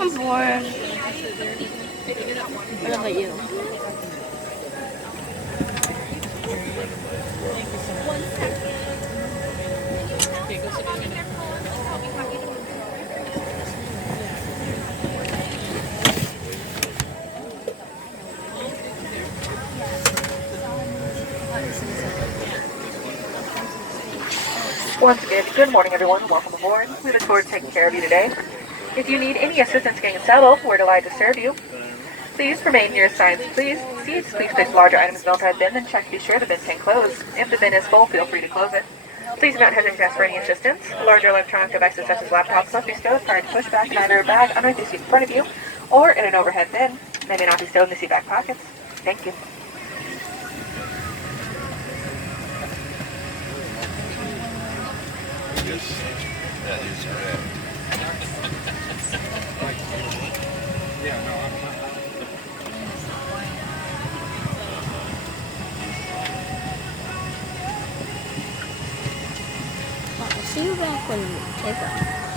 I'm bored. What about you? Once again, good morning everyone. Welcome aboard. We look forward to taking care of you today. If you need any assistance getting settled, we're delighted to serve you. Please remain near assigned seats. Please place larger items in the overhead bin and check to be sure the bin can close. If the bin is full, feel free to close it. Please do not hesitate to ask for any assistance. Larger electronic devices such as laptops must be stowed prior to pushback in either a bag underneath the seat in front of you or in an overhead bin. They may not be stowed in the seat back pockets. Thank you. Yes, that is correct. See you back when you take off.